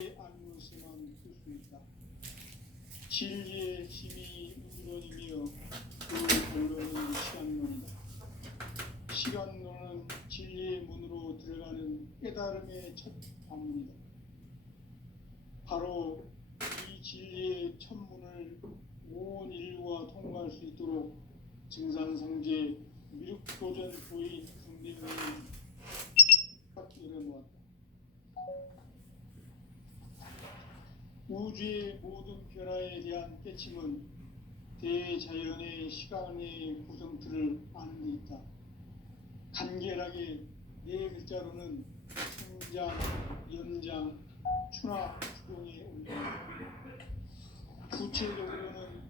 안으로서만 풀 수 있다. 진리의 힘이 우주론이며 그 본론은 시간론이다. 시간론은 진리의 문으로 들어가는 깨달음의 첫 방문이다. 바로 이 진리의 첫 문을 온 인류가 통과할 수 있도록 증산상제 미륵도전 부인 강림을 열어놓았다. 우주의 모든 변화에 대한 깨침은 대자연의 시간의 구성틀을 아는 데 있다. 간결하게 네 글자로는 생장, 연장, 추나 추동의 운동. 구체적으로는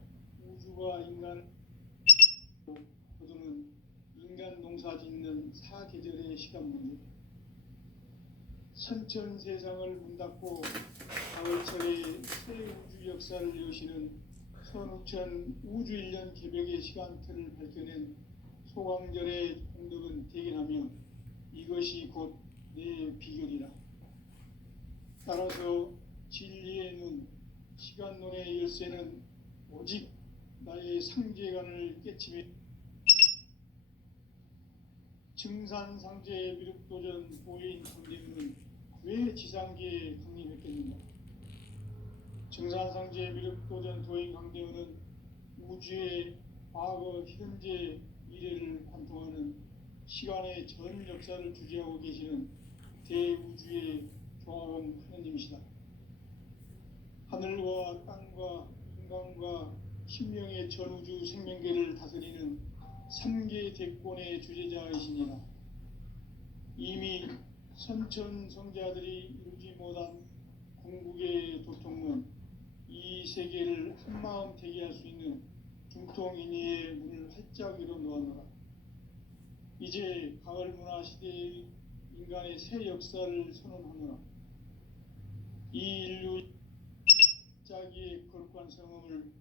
우주가 인간 고도는 인간 농사 짓는 사계절의 시간 문제. 선천 세상을 문 닫고 가을철에 새 우주 역사를 여시는 선우천 우주 1년 개벽의 시간틀을 밝혀낸 소광절의 공덕은 대견하며 이것이 곧 내 비결이라. 따라서 진리의 눈, 시간론의 열쇠는 오직 나의 상제관을 깨치며 증산상제 미륵도전 보인 강림은 왜 지상계에 강림했겠는가? 증산상제 미륵도전 도인 강대원은 우주의 과거, 현재, 미래를 관통하는 시간의 전 역사를 주재하고 계시는 대우주의 종합원 하느님이시다. 하늘과 땅과 인간과 신명의 전우주 생명계를 다스리는 3계 대권의 주재자이시니라. 이미 선천 성자들이 이루지 못한 궁극의 도통론, 이 세계를 한마음 되게 할 수 있는 중통인의의 문을 활짝 열어 놓았노라. 이제 가을 문화 시대의 인간의 새 역사를 선언하노라. 이 인류 짜기의 거룩한 성음을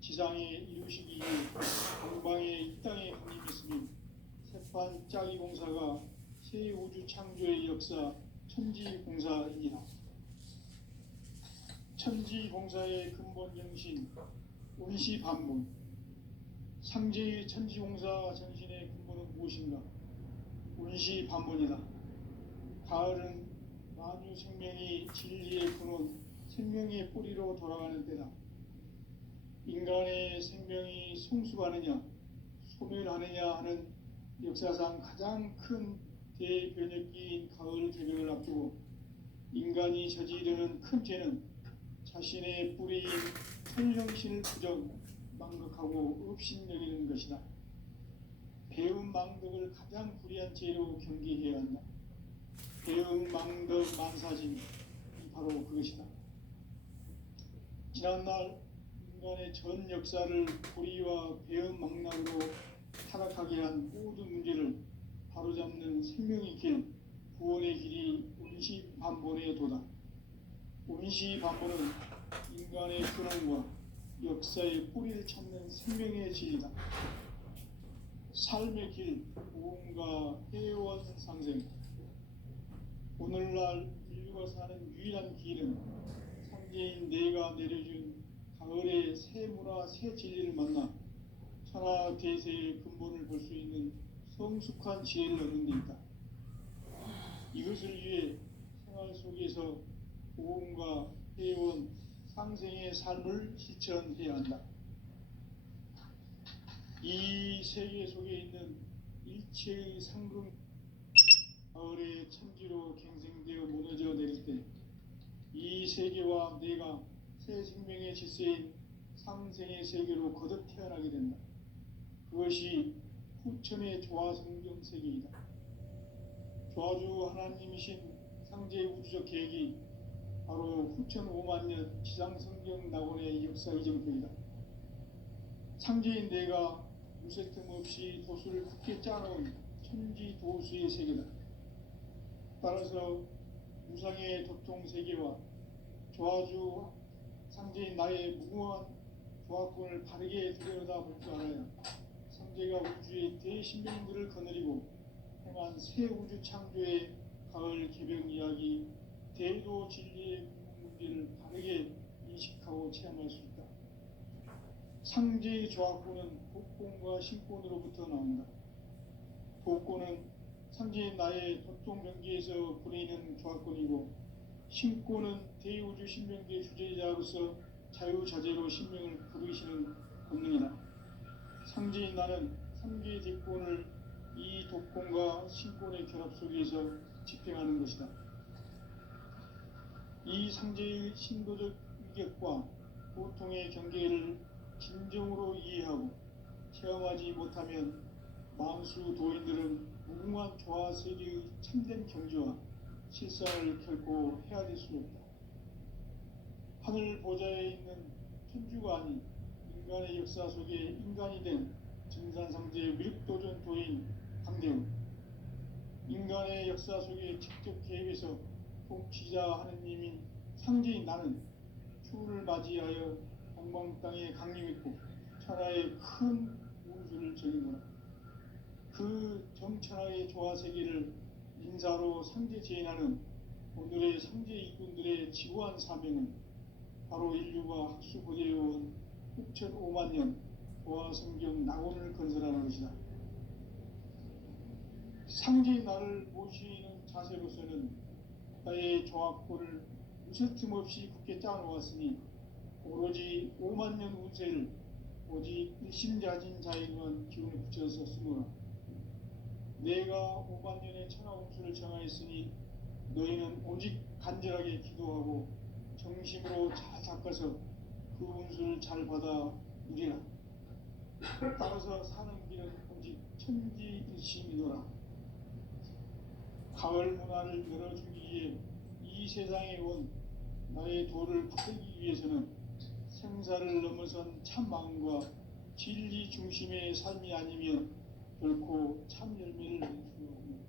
지상에 이루시기 위해 동방에 이 땅에 강림했으며 새판 짜기 공사가 새 우주 창조의 역사 천지공사이니라. 천지공사의 근본 정신 운시반문. 상제의 천지공사 정신의 근본은 무엇인가? 운시반문이다. 가을은 만유 생명이 진리의 근원, 생명의 뿌리로 돌아가는 때다. 인간의 생명이 성숙하느냐, 소멸하느냐 하는 역사상 가장 큰 대변혁기인 가을 개벽을 앞두고 인간이 저지르는 큰 죄는 자신의 뿌리인 천령신을 부정, 망극하고 업신여기는 것이다. 배움 망덕을 가장 불의한 죄로 경계해야 한다. 배움 망덕 만사진이 바로 그것이다. 지난날 인간의 전 역사를 불의와 배움 망락으로 타락하게 한 모든 문제를 바로잡는 생명의 길, 구원의 길이 운시반본의 도다. 운시반본은 인간의 근원과 역사의 뿌리를 찾는 생명의 진리다. 삶의 길, 무언가 해원 상생. 오늘날 인류가 사는 유일한 길은 상제인 내가 내려준 가을의 새 문화, 새 진리를 만나 천하 대세의 근본을 볼 수 있는 성숙한 지혜를 얻는 데 있다. 이것을 위해 생활 속에서 보험과 회원, 상생의 삶을 실천해야 한다. 이 세계 속에 있는 일체의 상금 가을의 천지로 갱생되어 무너져 내릴 때 이 세계와 내가 새 생명의 질서인 상생의 세계로 거듭 태어나게 된다. 그것이 후천의 조화성경 세계이다. 조화주 하나님이신 상제의 우주적 계획이 바로 후천 5만년 지상성경 낙원의 역사 이정표이다. 상제인 내가 무색 틈 없이 도수를 굳게 짜놓은 천지 도수의 세계다. 따라서 무상의 도통 세계와 조화주 상제인 나의 무궁한 조화권을 바르게 들여다볼 줄 알아야 상제가 우주의 대신명들을 거느리고 행한 새 우주 창조의 가을 개벽 이야기 대도 진리의 상제의 조합구는 독권과 신권으로부터 나온다. 독권은 상제인 나의 도통명기에서 부리는 조합권이고, 신권은 대우주 신명기의 주제자로서 자유자재로 신명을 부르시는 권능이다. 상제인 나는 3개의 대권을 이 독권과 신권의 결합 속에서 집행하는 것이다. 이 상제의 신도적 위격과 고통의 경계를 진정으로 이해하고 체험하지 못하면 만수 도인들은 무궁한 조화 세계의 참된 경지와 실상을 결코 헤아릴 수 없다. 하늘 보좌에 있는 천주가 아닌 인간의 역사 속에 인간이 된 증산상제 미륵도전 도인 강대훈, 인간의 역사 속에 직접 개입해서 통치자 하느님인 상제인 나는 추운을 맞이하여 동방 땅에 강림했고 천하의 큰 운수를 정의노라. 그 정천하의 조화세계를 인사로 상제 제인하는 오늘의 상제 이군들의 지구한 사명은 바로 인류가 학수고대해온 6,500만 년 조화성경 낙원을 건설하는 것이다. 상제인 나를 모시는 자세로서는 나의 조합권을 무쇠틈 없이 굳게 짜놓았으니 오로지 5만 년 운세를 오직 일심자진 자에만 기운을 붙여서 쓰노라. 내가 5만 년의 천하 운수를 정하였으니 너희는 오직 간절하게 기도하고 정심으로 잘 닦아서 그 운수를 잘 받아 누리라. 따라서 사는 길은 오직 천지일심이노라. 가을 문화를 열어주기 위해 이 세상에 온 나의 도를 받들기 위해서는 생사를 넘어선 참 마음과 진리 중심의 삶이 아니면 결코 참 열매를 낼 수 없는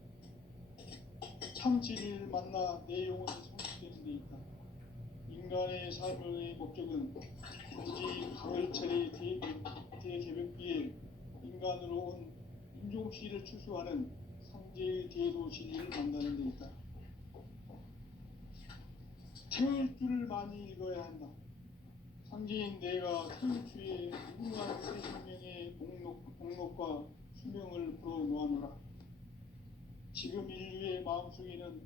참 진리를 만나 내 영혼이 성취되는 데 있다. 인간의 삶의 목적은 오직 가을철의 대개벽기에 인간으로 온 인종시를 추수하는 상제의 대도 진리를 만나는 데 있다. 태일주를 많이 읽어야 한다. 상제인 내가 태일주의 무궁한 새 생명의 목록과 수명을 불어놓아노라. 지금 인류의 마음속에는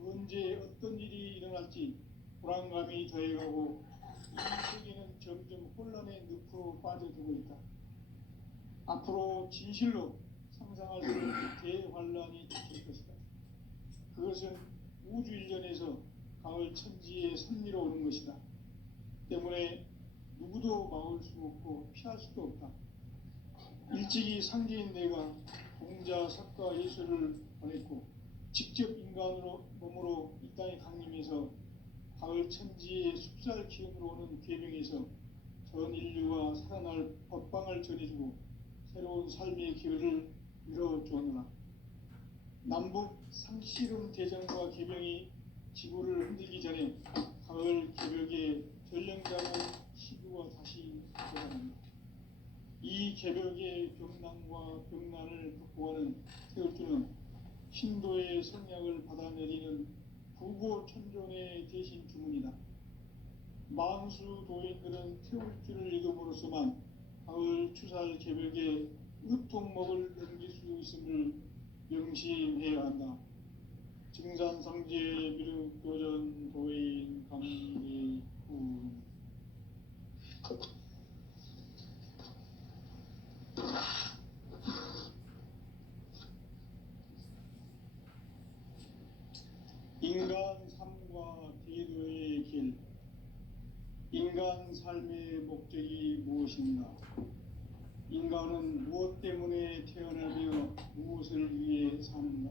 언제 어떤 일이 일어날지 불안감이 더해가고 이 세계는 점점 혼란의 늪으로 빠져들고 있다. 앞으로 진실로 상상할 수 없는 대환란이 닥칠 것이다. 그것은 우주 일전에서 가을 천지에 선미로 오는 것이다. 때문에 누구도 막을 수 없고 피할 수도 없다. 일찍이 상제인 내가 공자, 석가, 예수를 보냈고 직접 인간으로 몸으로 이 땅에 강림해서 가을 천지의 숲살 기운으로 오는 계명에서 전 인류가 살아날 법방을 전해주고 새로운 삶의 기회를 열어주었노라. 남북 상씨름 대전과 계명이 지구를 흔들기 전에 가을 개벽의 전령자로 시구가 다시 돌아갑니다. 이 개벽의 병난과 병난을 극복하는 태울주는 신도의 성약을 받아내리는 부고천존의 대신 주문이다. 만수 도인들은 태울주를 읽음으로써만 가을 추살 개벽의 의통목을 넘길 수 있음을 명심해야 한다. 증산상제 미륵도전 도인 강대훈. 인간 삶과 대도의 길. 인간 삶의 목적이 무엇인가? 인간은 무엇 때문에 태어나며 무엇을 위해 사는가?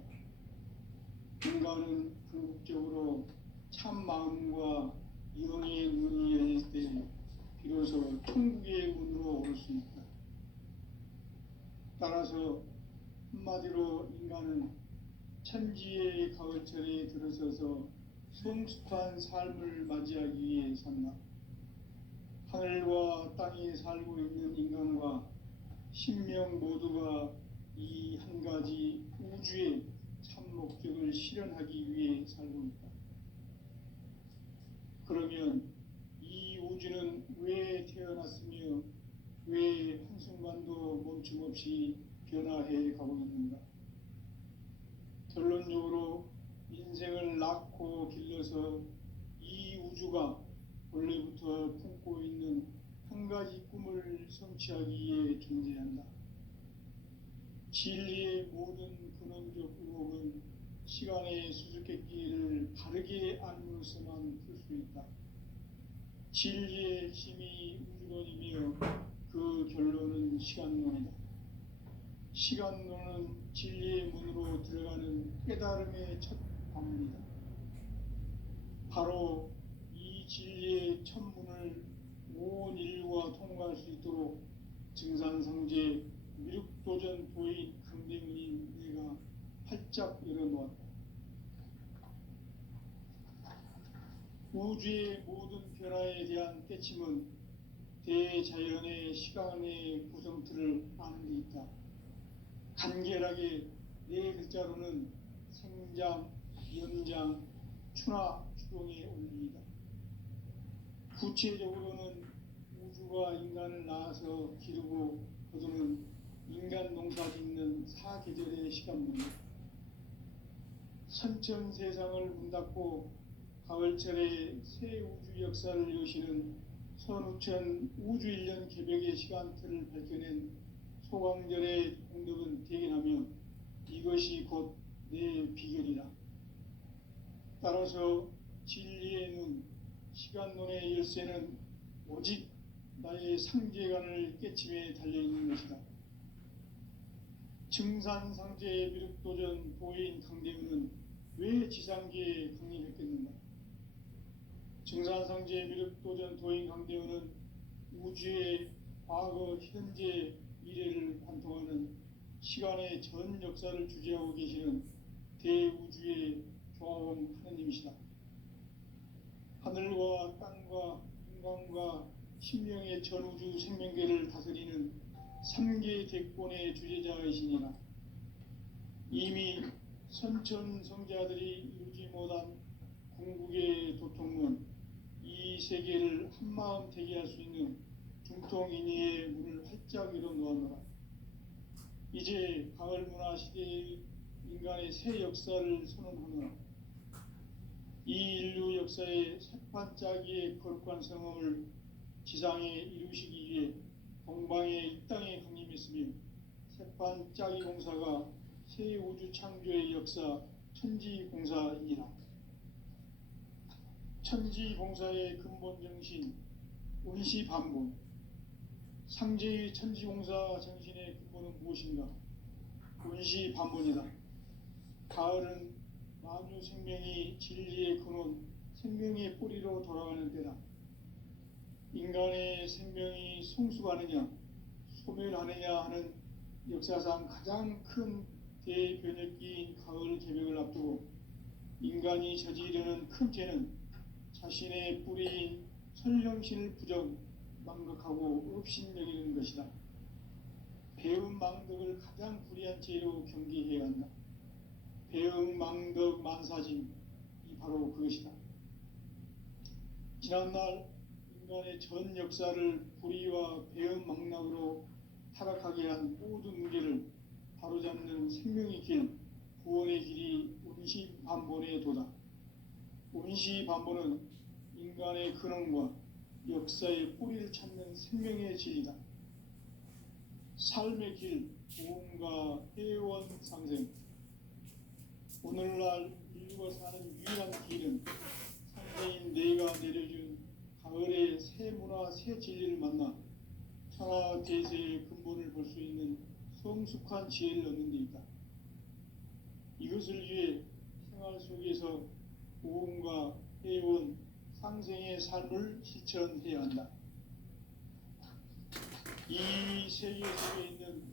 인간은 궁극적으로 참 마음과 영의 문이 열릴 때 비로소 천국의 문으로 올 수 있다. 따라서 한마디로 인간은 천지의 가을철에 들어서서 성숙한 삶을 맞이하기 위해 산다. 하늘과 땅에 살고 있는 인간과 신명 모두가 이 한 가지 우주의 참 목적을 실현하기 위해 살고 있다. 그러면 이 우주는 왜 태어났으며 왜 한순간도 멈춤 없이 변화해 가고 있는가? 결론적으로 인생을 낳고 길러서 이 우주가 원래부터 품고 있는 한 가지 꿈을 성취하기 위해 존재한다. 진리의 모든 근원적 의혹은 시간의 수수께끼를 바르게 알므로서만 풀 수 있다. 진리의 핵심이 우주론이며 그 결론은 시간론이다. 시간론은 진리의 문으로 들어가는 깨달음의 첫 방문이다. 바로 이 진리의 첫 문을 온 인류가 통과할 수 있도록 증산성제 미륵도전 도인 강대문인 내가 활짝 열어놓았다. 우주의 모든 변화에 대한 깨침은 대자연의 시간의 구성틀을 아는 데 있다. 간결하게 네 글자로는 생장, 연장, 추나 추동의 원리이다. 구체적으로는 우주가 인간을 낳아서 기르고 거두는 인간 농사 짓는 사계절의 시간문이다. 선천 세상을 문 닫고 가을철에 새 우주 역사를 여시는 선우천 우주 1년 개벽의 시간틀을 밝혀낸 소강절의 공덕은 대견하며 이것이 곧 내 비결이다. 따라서 진리의 눈, 시간론의 열쇠는 오직 나의 상제관을 깨침에 달려있는 것이다. 증산상제의 미륵도전 도인 강대문은 왜 지상계에 강림했겠는가? 증산상제의 미륵도전 도인 강대문은 우주의 과거, 현재, 미래를 관통하는 시간의 전 역사를 주재하고 계시는 대우주의 조화원 하느님이시다. 하늘과 땅과 인간과 신명의 전우주 생명계를 다스리는 3개 대권의 주제자이시니라. 이미 선천성자들이 이루지 못한 궁극의 도통문, 이 세계를 한마음 되게 할 수 있는 중통인의의 문을 활짝 열어놓았노라. 이제 가을 문화 시대의 인간의 새 역사를 선언하노라. 이 인류 역사의 새판짜기의 거룩한 성험을 지상에 이루시기 위해 동방의 이 땅에 강림했으며 새판짜기 공사가 새 우주 창조의 역사 천지공사이니라. 천지공사의 근본 정신 운시반본, 상제의 천지공사 정신의 근본은 무엇인가? 운시반본이다. 가을은 만유 생명이 진리의 근원, 생명의 뿌리로 돌아가는 때다. 인간의 생명이 성숙하느냐, 소멸하느냐 하는 역사상 가장 큰 대변혁기인 가을 개벽을 앞두고 인간이 저지르는 큰 죄는 자신의 뿌리인 선령신을 부정, 망각하고 업신여기는 것이다. 배움 망덕을 가장 불의한 죄로 경계해야 한다. 배움 망덕 만사진, 이 바로 그것이다. 지난날 인간의 전 역사를 불의와 배움 망락으로 타락하게 한 모든 문제를 바로잡는 생명의 길, 구원의 길이 운시반본의 도다. 운시반본은 인간의 근원과 역사의 뿌리를 찾는 생명의 진리다. 삶의 길, 보험과 회원 상생. 오늘날 인류가 사는 유일한 길은 상대인 내가 내려준 가을의 새 문화, 새 진리를 만나 천하 대세의 근본을 볼 수 있는 성숙한 지혜를 얻는 데 있다. 이것을 위해 생활 속에서 보험과 회원, 상생의 삶을 실천해야 한다. 이 세계 속에 있는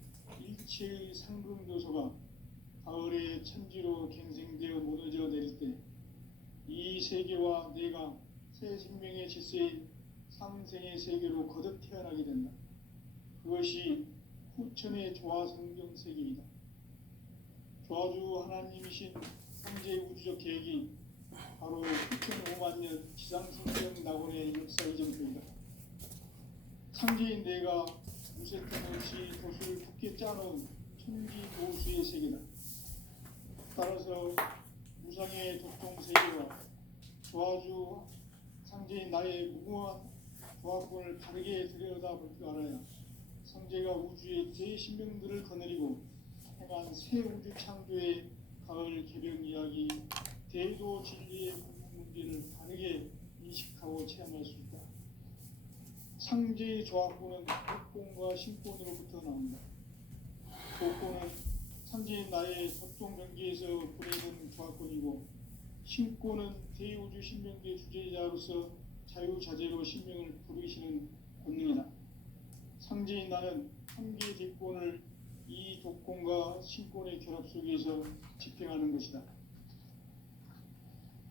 일체의 상금도소가 가을의 천지로 갱생되어 무너져 내릴 때 이 세계와 내가 새 생명의 질서인 상생의 세계로 거듭 태어나게 된다. 그것이 후천의 조화성경 세계이다. 조화주 하나님이신 황제 우주적 계획이 바로 9,500만 년 지상성경 낙원의 역사 이전표이다. 창제인 내가 무색함 없이 돛을 굳게 짜놓은 천지도수의 세계다. 따라서 무상의 도통 세계와 조화주 상제인 나의 무궁한 조합권을 다르게 들여다볼 줄 알아야 상제가 우주의 대신명들을 거느리고 행한 새 우주 창조의 가을 개벽 이야기, 대도 진리의 문제를 다르게 인식하고 체험할 수 있다. 상제의 조합권은 복권과 신권으로부터 나온다. 복권은 상제인 나의 법종 경계에서 보내는 조합권이고, 신권은 대우주 신명계 주제자로서 자유자재로 신명을 부르시는 권능이다. 상제인 나는 한계 대권을 이 독권과 신권의 결합 속에서 집행하는 것이다.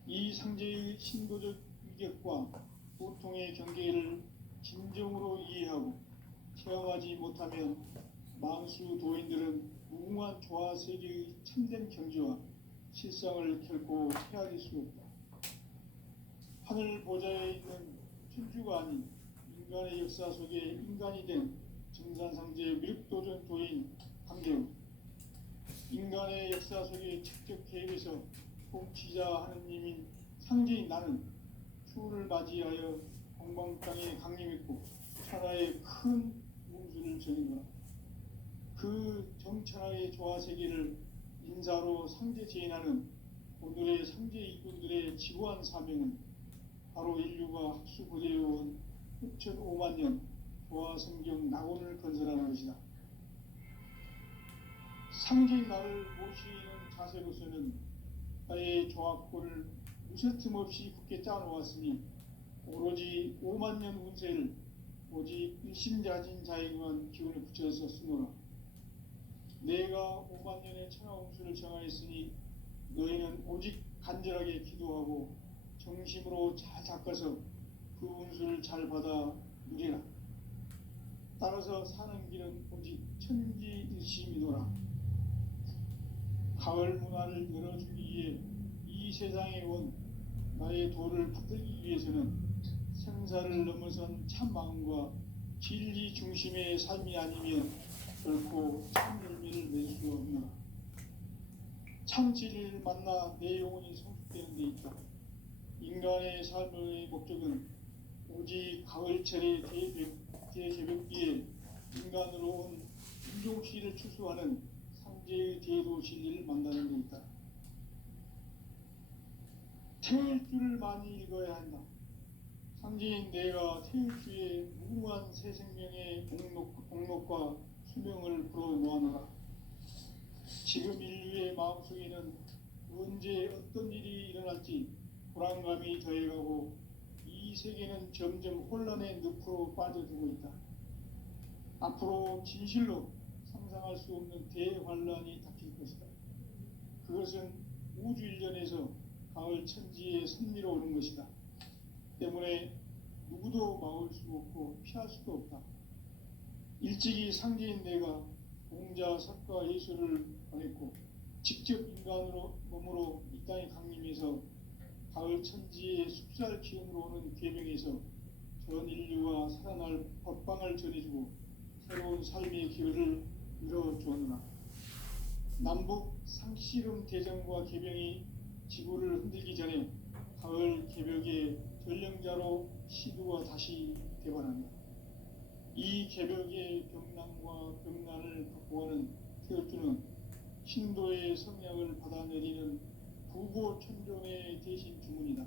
이 상제의 신도적 위격과 보통의 경계를 진정으로 이해하고 체험하지 못하면 만수 도인들은 무궁한 조화 세계의 참된 경지와 실상을 결코 헤아릴 수 없다. 하늘 보좌에 있는 천주가 아닌 인간의 역사 속에 인간이 된 정산상제 미륵도전 도인 강대우, 인간의 역사 속에 직접 개입해서 통치자 하느님인 상제인 나는 추후를 맞이하여 공방 땅에 강림했고 천하의 큰 문수를 전이노라. 그 정천하의 조화세계를 인사로 상제 제인하는 오늘의 상제 이꾼들의 지구한 사명은 바로 인류가 학수고대해온 6,500만 년 조화성경 낙원을 건설하는 것이다. 상제인 나를 모시는 자세로서는 나의 조합권을 무쇠틈 없이 굳게 짜놓았으니 오로지 5만 년 운세를 오직 일심자진 자에게만 기운을 붙여서 쓰노라. 내가 5만 년의 천하운수를 정하였으니 너희는 오직 간절하게 기도하고 정심으로 잘 닦아서 그 운수를 잘 받아 누리라. 따라서 사는 길은 오직 천지일심이노라. 가을 문화를 열어주기 위해 이 세상에 온 나의 도를 붙들기 위해서는 생사를 넘어선 참 마음과 진리 중심의 삶이 아니면 결코 참 열매를 낼 수 없노라. 참 진리를 만나 내 영혼이 성숙되는 데 있다. 인간의 삶의 목적은 오직 가을철의 대개벽기에 인간으로 온 인종시를 추수하는 상제의 대도 진리를 만나는 데 있다. 태울 줄을 많이 읽어야 한다. 상제인 내가 태울 주의 무궁한 새 생명의 공록과 수명을 불어놓아노라. 지금 인류의 마음속에는 언제 어떤 일이 일어날지 불안감이 더해가고 이 세계는 점점 혼란의 늪으로 빠져들고 있다. 앞으로 진실로 상상할 수 없는 대환란이 닥칠 것이다. 그것은 우주 일련에서 가을 천지의 섭리로 오는 것이다. 때문에 누구도 막을 수 없고 피할 수도 없다. 일찍이 상제인 내가 공자, 석가, 예수를 보냈고 직접 인간으로 몸으로 이 땅에 강림해서 가을 천지의 숲살 기운으로 오는 계명에서 전 인류가 살아날 법방을 전해주고 새로운 삶의 기회를 열어주었노라. 남북 상씨름 대전과 계명이 지구를 흔들기 전에 가을 개벽의 전령자로 시두가 다시 되관한다. 이 개벽의 병난과 병난을 바꾸어가는 태어주는 신도의 성약을 받아내리는 부고천존의 대신 주문이다.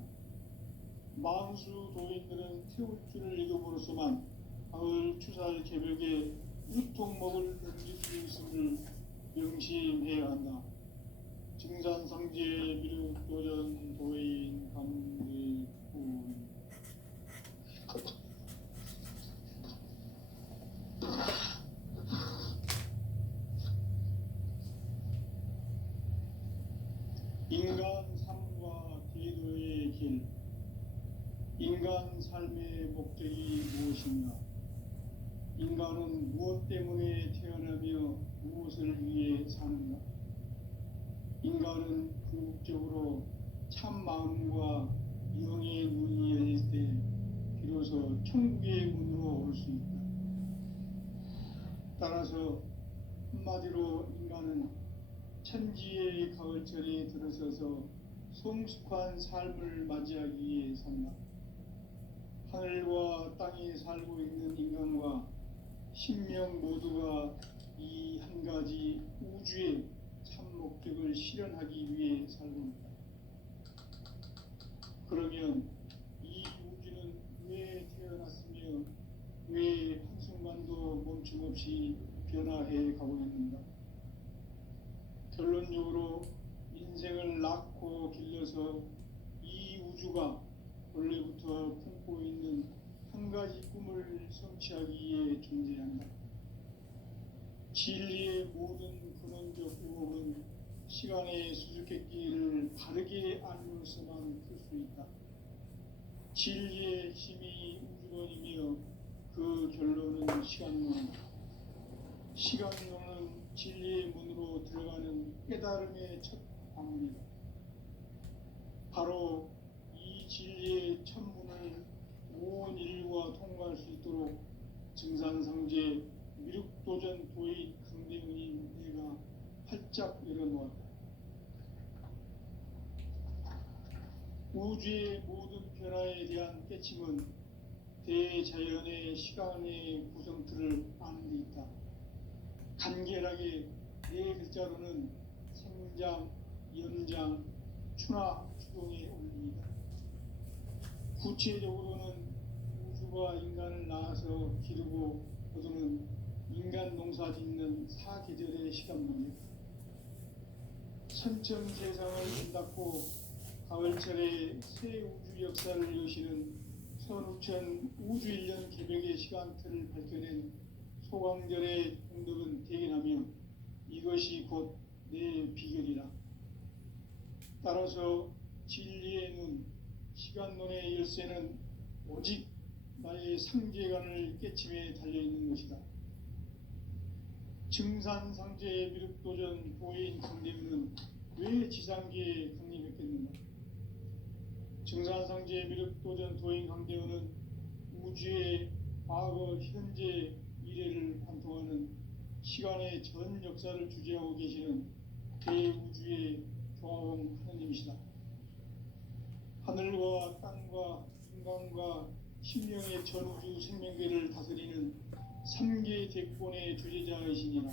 만수 도인들은 태울주를 읽음으로써만 가을 추살 개벽의 유통목을 넘길 수 있음을 명심해야 한다. 증산상제 미륵도전 도인 강제군 인간 삶과 기도의 길. 인간 삶의 목적이 무엇인가? 인간은 무엇 때문에 태어나며 무엇을 위해 사는가? 인간은 궁극적으로 참 마음과 영의 문이 열릴 때 비로소 천국의 문으로 올 수 있다. 따라서 한마디로 인간은 천지의 가을철에 들어서서 성숙한 삶을 맞이하기 위해 산다. 하늘과 땅에 살고 있는 인간과 신명 모두가 이 한 가지 우주의 참 목적을 실현하기 위해 살고 있다. 그러면 이 우주는 왜 태어났으며 왜 한순간도 멈춤없이 변화해 가고 있는가? 결론적으로 인생을 낳고 길러서 이 우주가 원래부터 품고 있는 한 가지 꿈을 성취하기 위해 존재한다. 진리의 모든 근원적 의혹은 시간의 수수께끼를 바르게 알므로서만 풀 수 있다. 진리의 힘이 우주론이며 그 결론은 시간론이다. 시간론은 진리의 문으로 들어가는 깨달음의 첫 방문이다. 바로 이 진리의 첫 문을 온 인류가 통과할 수 있도록 증산상제 미륵도전 도인 강대훈인 내가 활짝 열어놓았다. 우주의 모든 변화에 대한 깨침은 대자연의 시간의 구성틀을 아는 데 있다. 간결하게 네 글자로는 생장, 연장, 추나 추동의 원리이다. 구체적으로는 우주가 인간을 낳아서 기르고 거두는 인간 농사 짓는 사계절의 시간문이다. 선천 세상을 닫고 가을철에 새 우주 역사를 여시는 선우천 우주 1년 개벽의 시간틀을 밝혀낸 소광절의 공덕은 대견하며 이것이 곧 내 비결이라. 따라서 진리의 눈, 시간론의 열쇠는 오직 나의 상제관을 깨침에 달려있는 것이다. 증산상제의 미륵도전 도인 강대훈은 왜 지상계에 강림했겠는가? 증산상제의 미륵도전 도인 강대훈은 우주의 과거, 현재, 미래를 관통하는 시간의 전 역사를 주재하고 계시는 대우주의 교화원 하느님이시다. 하늘과 땅과 인간과 신령의 전우주 생명계를 다스리는 3개 대권의 주제자이시니라.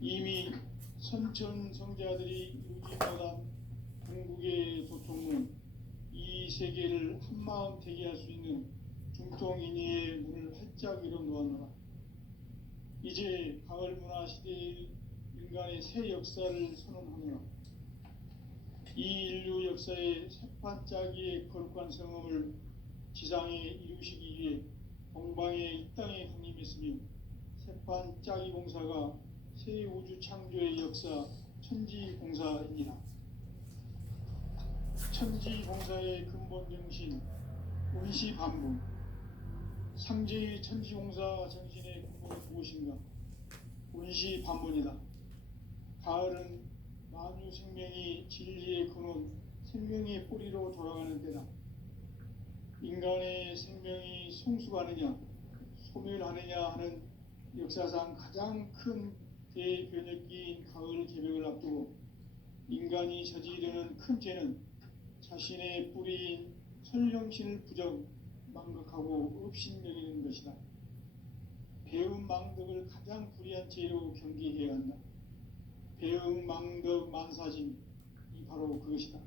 이미 선천 성자들이 이루지 못한 궁극의 도통은 이 세계를 한마음 되게 할 수 있는 중통인의의 문을 활짝 열어놓았노라. 이제 가을 문화 시대의 인간의 새 역사를 선언하노라. 이 인류 역사의 새판짜기의 거룩한 성험을 지상에 이루시기 위해 동방의 이 땅에 강림했으며 새판짜기 공사가 새 우주 창조의 역사 천지공사이니라. 천지공사의 근본 정신 운시반문. 상제의 천지공사 정신의 근본이 무엇인가? 운시반문이다. 가을은 만유 생명이 진리의 근원, 생명의 뿌리로 돌아가는 때다. 인간의 생명이 성숙하느냐, 소멸하느냐 하는 역사상 가장 큰 대변혁기인 가을 개벽을 앞두고 인간이 저지르는 큰 죄는 자신의 뿌리인 설령신을 부정, 망각하고 업신여기는 것이다. 배움 망덕을 가장 불의한 죄로 경계해야 한다. 배움 망덕 만사짐이 바로 그것이다.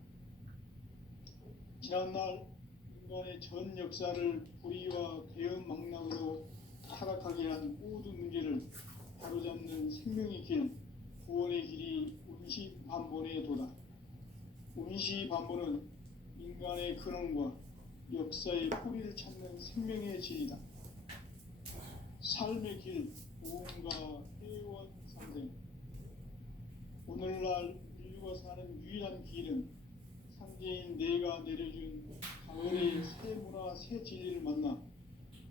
지난날 인간의 전 역사를 불의와 배움 망락으로 타락하게 한 모든 문제를 바로잡는 생명의 길, 구원의 길이 운시반본의 도다. 운시반본은 인간의 근원과 역사의 뿌리를 찾는 생명의 질이다. 삶의 길, 무언가 회원 상생. 오늘날 인류가 사는 유일한 길은 상제인 내가 내려준 가을의 새 문화, 새 진리를 만나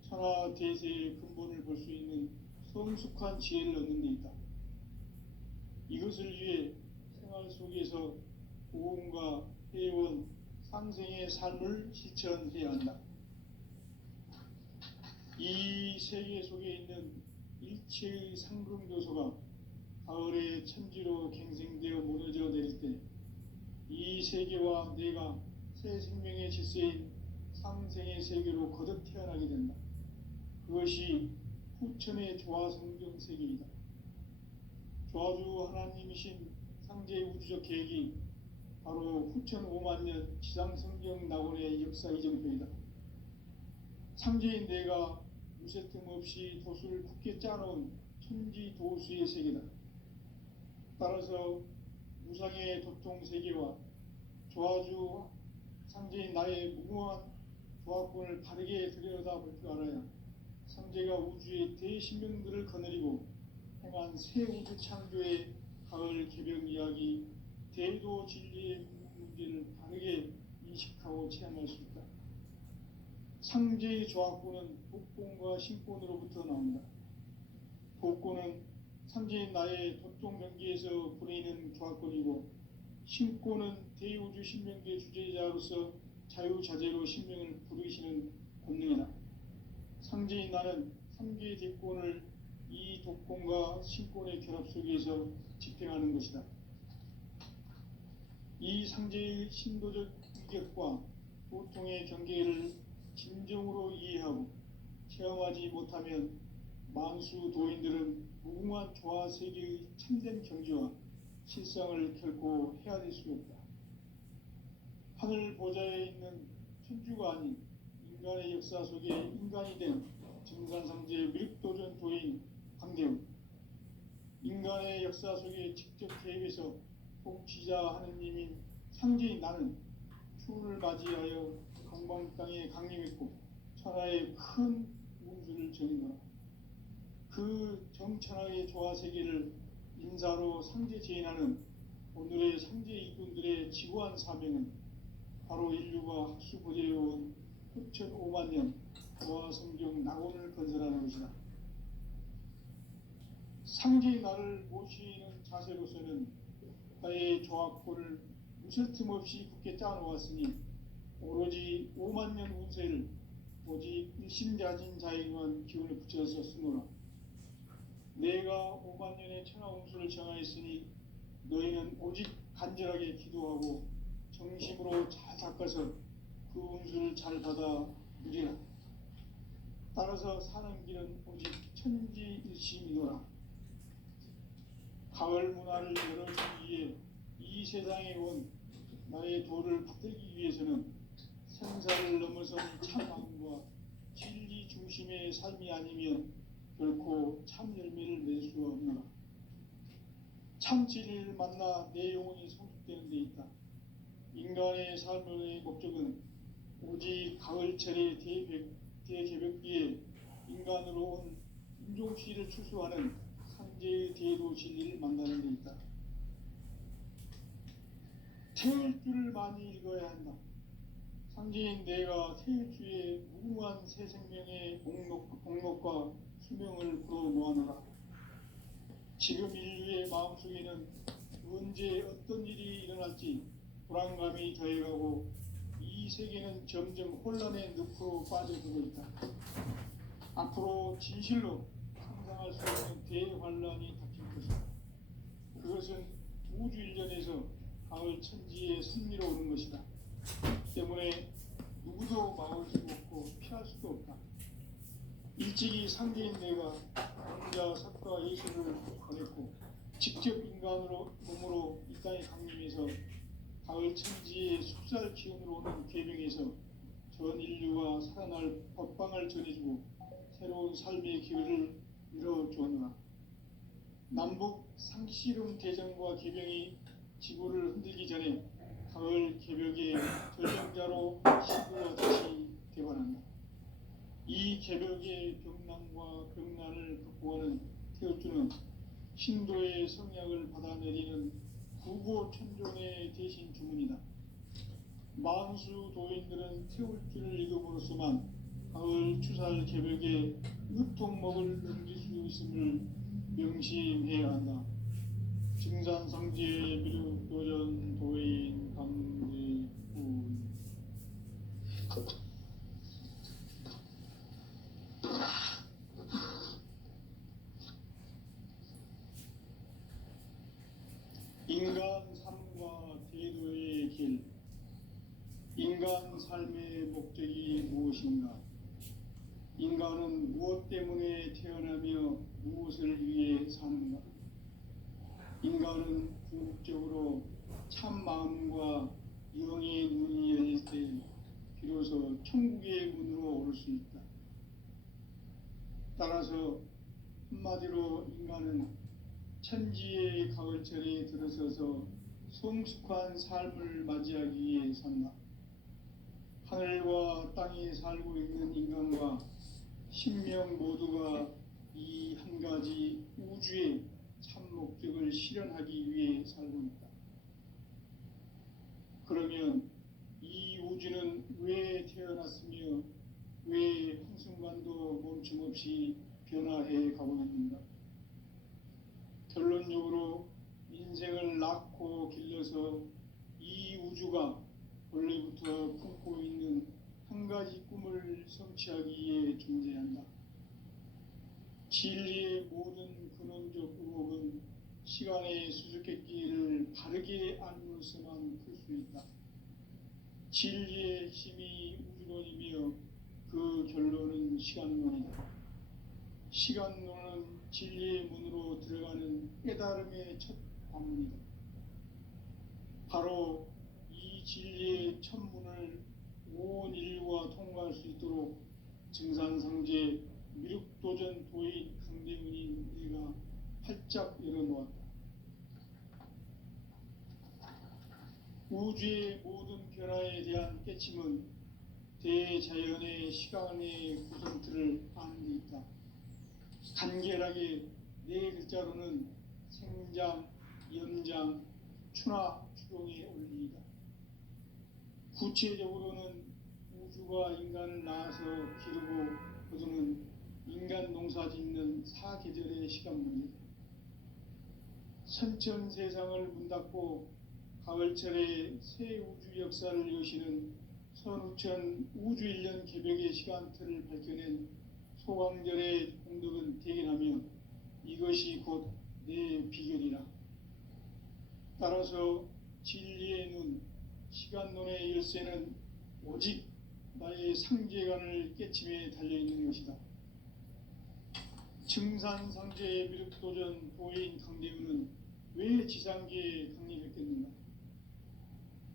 천하 대세의 근본을 볼 수 있는 성숙한 지혜를 얻는 데 있다. 이것을 위해 생활 속에서 무언가 회원 상생의 삶을 실천해야 한다. 이 세계 속에 있는 일체의 상금교소가 가을의 천지로 갱생되어 무너져 내릴 때 이 세계와 내가 새 생명의 질서인 상생의 세계로 거듭 태어나게 된다. 그것이 후천의 조화성경 세계이다. 조화주 하나님이신 상제의 우주적 계획이 바로 후천 5만 년 지상성경 낙원의 역사 이정표이다. 상제인 내가 무쇠 틈 없이 도수를 굳게 짜놓은 천지 도수의 세계다. 따라서 무상의 도통 세계와 조화주 상제인 나의 무궁한 조화권을 바르게 들여다볼 줄 알아야 상제가 우주의 대신명들을 거느리고 행한 새 우주 창조의 가을 개벽 이야기, 대도 진리의 문제를 바르게 인식하고 체험할 수 있다. 상제의 조화권은 복권과 신권으로부터 나온다. 복권은 상제인 나의 도통 경계에서 보내는 조화권이고, 신권은 대우주 신명계 주제자로서 자유자재로 신명을 부르시는 권능이다. 상제인 나는 3개의 대권을 이 독권과 신권의 결합 속에서 집행하는 것이다. 이 상제의 신도적 위격과 보통의 경계를 진정으로 이해하고 체험하지 못하면 만수 도인들은 무궁한 조화 세계의 참된 경지와 실상을 결코 헤아릴 수 없다. 하늘 보좌에 있는 천주가 아닌 인간의 역사 속에 인간이 된 증산상제 미륵도전 도인 강대훈, 인간의 역사 속에 직접 개입해서 통치자 하느님인 상제인 나는 추운을 맞이하여 강방 땅에 강림했고 천하의 큰 운수를 정의노라. 그 정천하의 조화 세계를 인사로 상제 제인하는 오늘의 상제 이군들의 지구한 사명은 바로 인류가 학수고대해온 후천 5만 년 조화 성경 낙원을 건설하는 것이다. 상제의 나를 모시는 자세로서는 나의 조화권을 무쇠 틈 없이 굳게 짜놓았으니 오로지 5만 년 운세를 오직 일심자진 자에게만 기운을 붙여서 쓰노라. 내가 5만 년의 천하 운수를 정하였으니 너희는 오직 간절하게 기도하고 정심으로 잘 닦아서 그 운수를 잘 받아 누리라. 따라서 사는 길은 오직 천지일심이노라. 가을 문화를 열어주기 위해 이 세상에 온 나의 도를 받들기 위해서는 생사를 넘어선 참마음과 진리 중심의 삶이 아니면 결코 참 열매를 낼 수 없노라. 참 진리를 만나 내 영혼이 성숙되는 데 있다. 인간의 삶의 목적은 오직 가을철의 대개벽기에 인간으로 온 인종시를 추수하는 상제의 대도 진리를 만나는 데 있다. 태일주를 많이 읽어야 한다. 상제인 내가 태일주의 무궁한 새 생명의 목록과 수명을 불어 모아노라. 지금 인류의 마음속에는 언제 어떤 일이 일어날지 불안감이 더해가고 이 세계는 점점 혼란의 늪으로 빠져들고 있다. 앞으로 진실로 상상할 수 없는 대환란이 닥칠 것이다. 그것은 우주 일전에서 가을 천지의 승리로 오는 것이다. 때문에 누구도 막을 수 없고 피할 수도 없다. 일찍이 상제인 내가 공자, 석가, 예수를 보냈고 직접 인간으로 몸으로 이 땅에 강림해서 가을 천지의 숲살 기운으로 오는 계명에서 전 인류가 살아날 법방을 전해주고 새로운 삶의 기회를 이뤄주었노라. 남북 상씨름 대전과 개병이 지구를 흔들기 전에 가을 개벽의 절정자로 시구가 다시 되관한다. 이 개벽의 병난과 병난을 극복하는 태울주는 신도의 성약을 받아내리는 구고천종의 대신 주문이다. 만수 도인들은 태울주를 읽음으로써만 가을 추살 개벽의 유통목을 넘길 수 있음을 명심해야 한다. 증산상지의 미륵도전 도인 강대훈. 무엇인가? 인간은 무엇 때문에 태어나며 무엇을 위해 사는가? 인간은 궁극적으로 참 마음과 영의 눈이 열릴 때 비로소 천국의 문으로 올 수 있다. 따라서 한마디로 인간은 천지의 가을철에 들어서서 성숙한 삶을 맞이하기 위해 산다. 하늘과 땅에 살고 있는 인간과 신명 모두가 이 한 가지 우주의 참 목적을 실현하기 위해 살고 있다. 그러면 이 우주는 왜 태어났으며 왜 한순간도 멈춤없이 변화해 가고 있는가? 결론적으로 인생을 낳고 길러서 이 우주가 원래부터 품고 있는 한 가지 꿈을 성취하기 위해 존재한다. 진리의 모든 근원적 의혹은 시간의 수수께끼를 바르게 알므로서만 풀 수 있다. 진리의 힘이 우주론이며 그 결론은 시간론이다. 시간론은 진리의 문으로 들어가는 깨달음의 첫 관문이다. 바로 이 진리의 첫 문을 온 인류가 통과할 수 있도록 증산상제 미륵도전 도인 강대훈이 내가 활짝 열어놓았다. 우주의 모든 변화에 대한 깨침은 대자연의 시간의 구성틀을 아는 데 있다. 간결하게 네 글자로는 생장, 연장, 추나 추동의 원리이다. 구체적으로는 우주가 인간을 낳아서 기르고 거두는 인간 농사 짓는 사계절의 시간 문제다. 선천 세상을 문닫고 가을철에 새 우주 역사를 여시는 선우천 우주 1년 개벽의 시간틀을 밝혀낸 소강절의 공덕은 대견하며 이것이 곧 내 비결이라. 따라서 진리의 눈, 시간론의 열쇠는 오직 나의 상제관을 깨침에 달려있는 것이다. 증산상제의 미륵도전 도인 강대훈은 왜 지상계에 강림했겠는가?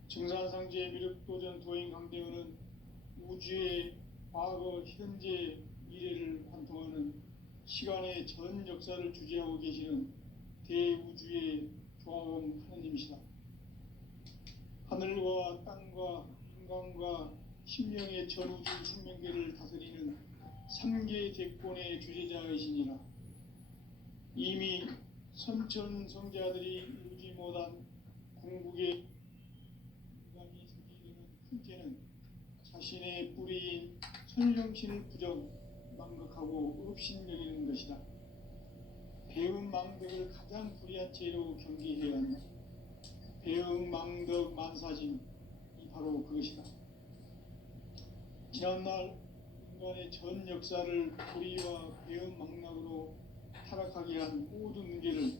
증산상제의 미륵도전 도인 강대훈은 우주의 과거, 현재, 미래를 관통하는 시간의 전 역사를 주재하고 계시는 대우주의 조화원 하느님이시다. 하늘과 땅과 인간과 신명의 전우주 생명계를 다스리는 3계 대권의 주재자이시니라. 이미 선천 성자들이 이루지 못한 궁극의 인간이 생기는 큰 죄는 자신의 뿌리인 천령신을 부정, 망극하고 업신여기는 것이다. 배은망덕을 가장 불의한 죄로 경계해야 한다. 배은망덕 만사진이 바로 그것이다. 지난날 인간의 전 역사를 불의와 배은망락으로 타락하게 한 모든 문제를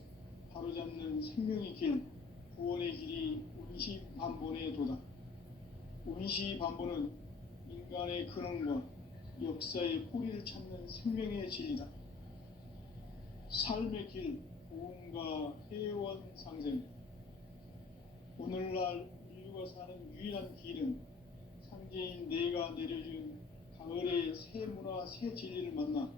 바로잡는 생명의 길, 구원의 길이 운시반본의 도다. 운시반본은 인간의 근원과 역사의 뿌리를 찾는 생명의 진리다. 삶의 길, 보험과 회원 상생. 오늘날 인류가 사는 유일한 길은 상제인 내가 내려준 가을의 새 문화, 새 진리를 만나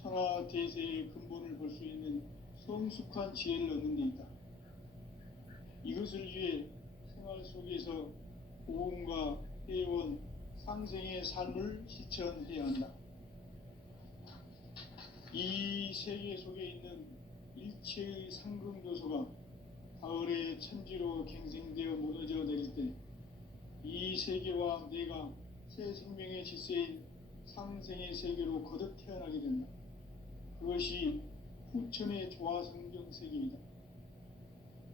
천하 대세의 근본을 볼 수 있는 성숙한 지혜를 얻는 데 있다. 이것을 위해 생활 속에서 보험과 회원, 상생의 삶을 실천해야 한다. 이 세계 속에 있는 일체의 상승요소가 가을의 천지로 갱생되어 무너져 내릴 때 이 세계와 내가 새 생명의 질서인 상생의 세계로 거듭 태어나게 된다. 그것이 후천의 조화성경 세계이다.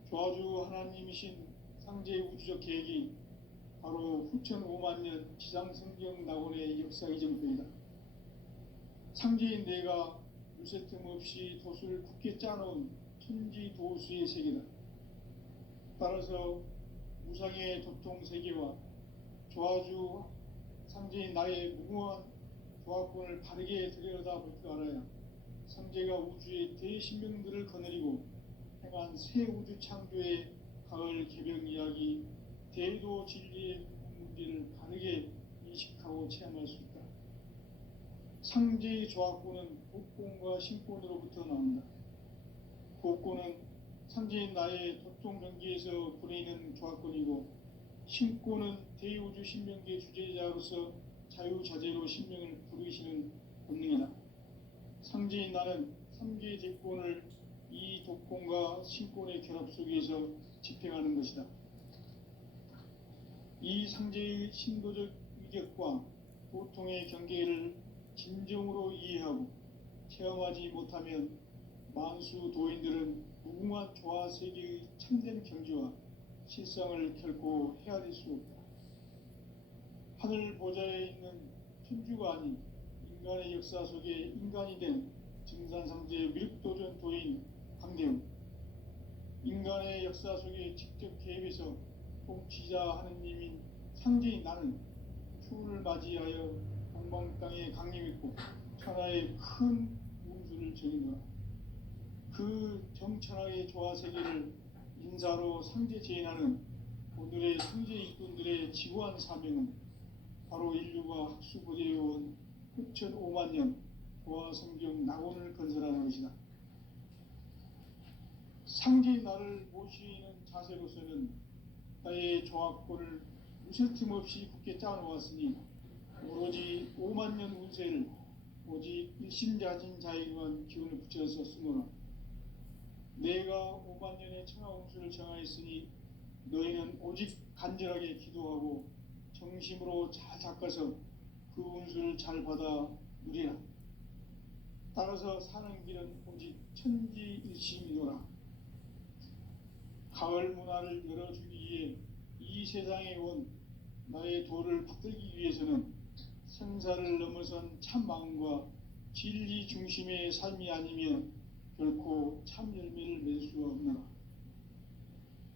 조화주 하나님이신 상제의 우주적 계획이 바로 후천 5만 년 지상성경 낙원의 역사 이정표이다. 상제인 내가 물새틈 없이 도수를 굳게 짜놓은 천지 도수의 세계다. 따라서 우상의 도통 세계와 조화주 상제인 나의 무궁한 조합권을 바르게 들여다볼 줄 알아야 상제가 우주의 대신명들을 거느리고 행한 새 우주 창조의 가을 개벽 이야기, 대도 진리의 문제를 바르게 인식하고 체험할 수 있다. 상제의 조합권은 복권과 신권으로부터 나온다. 복권은 상제인 나의 도통 경계에서 보내는 조합권이고, 신권은 대우주 신명계 주제자로서 자유자재로 신명을 부르시는 본능이다. 상제인 나는 3개의 대권을 이 독권과 신권의 결합 속에서 집행하는 것이다. 이 상제의 신도적 위격과 보통의 경계를 진정으로 이해하고 체험하지 못하면 만수 도인들은 무궁한 조화 세계의 참된 경지와 실상을 결코 헤아릴 수 없다. 하늘 보좌에 있는 천주가 아닌 인간의 역사 속에 인간이 된 증산상제 미륵도전 도인 강대웅, 인간의 역사 속에 직접 개입해서 통치자 하느님인 상제인 나는 추운을 맞이하여 동방 땅에 강림했고 천하의 큰 운수를 전이노라. 그 정천하의 조화 세계를 인사로 상제 제인하는 오늘의 상제 일꾼들의 지구한 사명은 바로 인류가 학수고대해온 흑천 5만 년 조화 성경 낙원을 건설하는 것이다. 상제인 나를 모시는 자세로서는 나의 조합권을 무설틈 없이 굳게 짜놓았으니 오로지 5만 년 운세를 오직 일심자진 자에게만 기운을 붙여서 쓰노라. 내가 5만 년의 천하 운수를 정하였으니 너희는 오직 간절하게 기도하고 정심으로 잘 닦아서 그 운수를 잘 받아 누리라. 따라서 사는 길은 오직 천지일심이노라. 가을 문화를 열어주기 위해 이 세상에 온 나의 도를 받들기 위해서는 생사를 넘어선 참 마음과 진리 중심의 삶이 아니면 결코 참 열매를 맺을 수 없노라.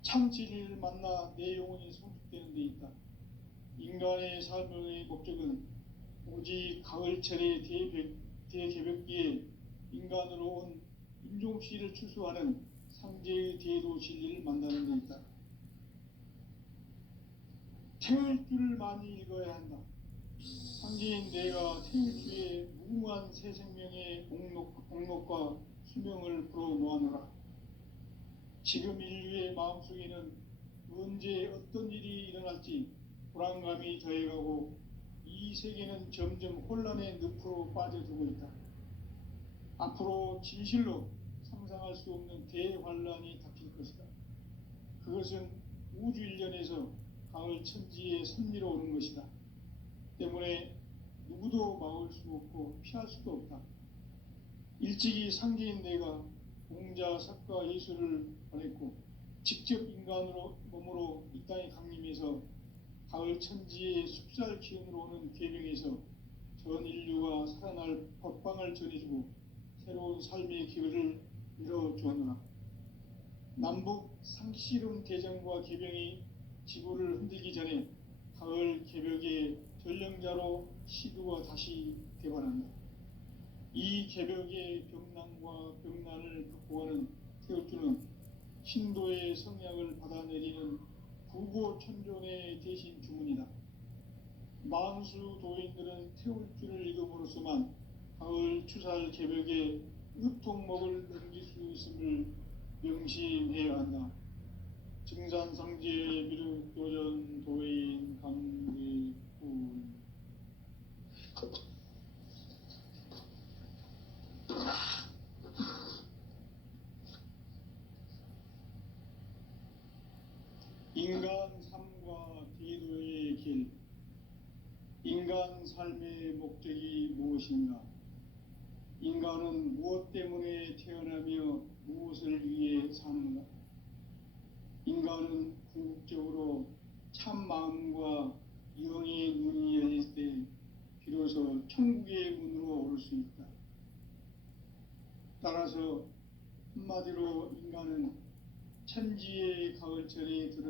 참 진리를 만나 내 영혼이 성숙되는 데 있다. 인간의 삶의 목적은 오직 가을철의 대개벽기에 인간으로 온 인종씨를 추수하는 상제의 대도 진리를 만나는 데 있다. 태울 줄을 많이 읽어야 한다. 상제인 내가 태울 주의 무궁한 새 생명의 공록과 수명을 불어놓아노라. 지금 인류의 마음속에는 언제 어떤 일이 일어날지 불안감이 더해가고 이 세계는 점점 혼란의 늪으로 빠져들고 있다. 앞으로 진실로 상상할 수 없는 대환란이 닥칠 것이다. 그것은 우주 일련에서 가을 천지에 선미로 오는 것이다. 때문에 누구도 막을 수 없고 피할 수도 없다. 일찍이 상제인 내가 공자, 석가, 예수를 보냈고 직접 인간으로 몸으로 이 땅에 강림해서 가을 천지의 숲살 기운으로 오는 계명에서 전 인류가 살아날 법방을 전해주고 새로운 삶의 기회를 열어주었노라. 남북 상씨름 대전과 개병이 지구를 흔들기 전에 가을 개벽의 전령자로 시두가 다시 개발한다. 이 개벽의 병난과 병난을 극복하는 태우주는 신도의 성약을 받아내리는 구고천존의 대신 주문이다. 만수 도인들은 태울주를 읽음으로써만 가을 추살 개벽의 으통목을 넘길 수 있음을 명심해야 한다. 증산상제 미륵도전 도인 강대훈. 인간 삶과 대도의 길. 인간 삶의 목적이 무엇인가? 인간은 무엇 때문에 태어나며 무엇을 위해 사는가? 인간은 궁극적으로 참 마음과 영의 눈이 열릴 때 비로소 천국의 문으로 오를 수 있다. 따라서 한마디로 인간은 천지의 가을철에 들어